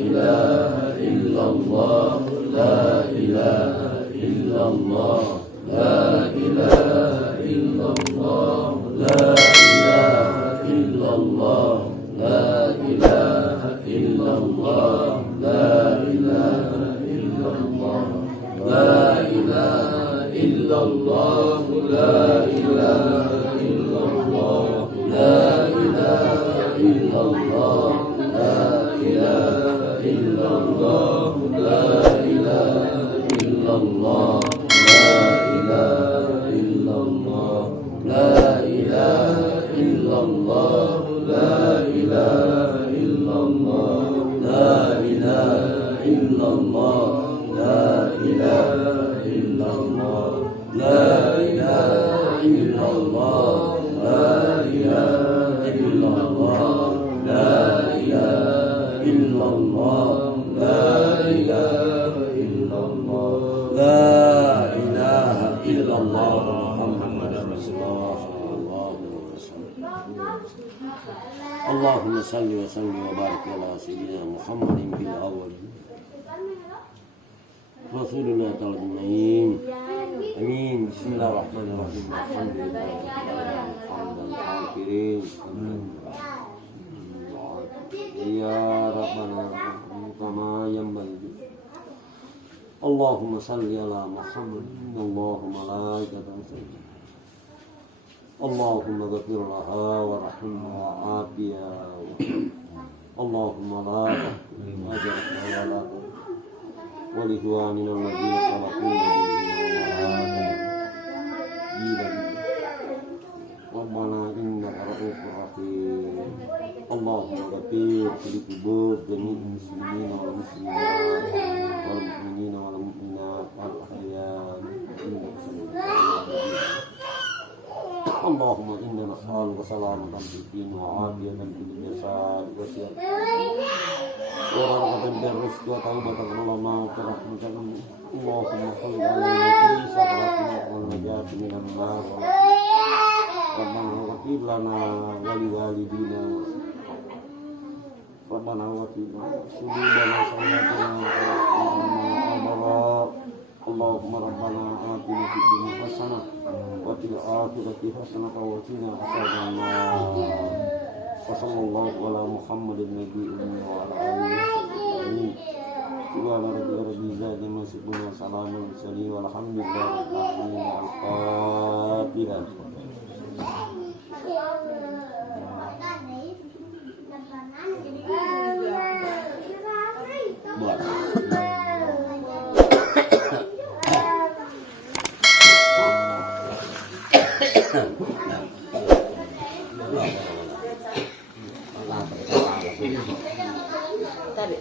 ilaha illallah, la ilaha illallah, la ilaha illallah, la ilaha illallah, la ilaha illallah, la ilaha illallah, la ilaha illallah, la ilaha illallah, la ilaha illallah, la ilaha illallah, la ilaha illallah, la ilaha illallah, la ilaha illallah, la ilaha illallah, la ilaha illallah, la ilaha illallah, la ilaha illallah, la ilaha illallah, la ilaha illallah, la ilaha illallah, Muhammadur Rasulullah sallallahu alaihi wasallam. Allahumma salli wa sallim wa barik ala sayyidina Muhammadin bil awwalin Rasulullah ta'ala. Amin. Bismillahirrahmanirrahim. Alhamdulillah. Ya Rabbana kama yanbaghi. Allahumma salli ala Muhammad. Allahumma la ilaha Allahumma ghafir laha warhamha wa'afiha. Allahumma la ajrha wa la ولإخواننا الذين سبقونا بالإيمان ربنا إنك رؤوف رحيم اللهم اغفر لذنوب جميع المسلمين والمسلمات والمؤمنين والمؤمنات الأحياء إنك سميع اللهم إنا نسألك سلامة في الدين وعافية في الجسد والسير ورغبة بالرزق وتوبة إلى الله ورحمة اللهم صل على في سفرتنا والنجاة من النار ربنا اغفر لنا ولوالدينا ربنا اغفر لنا سجودنا صلاتنا وأمرنا اللهم ربنا آتنا في الدنيا حسنة وفي الآخرة حسنة وقنا عذاب النار وصلى الله على محمد النبي وعلى آله وصحبه سبحان ربك رب العزة عما يصفون وسلام على المرسلين والحمد لله رب العالمين. Tadi.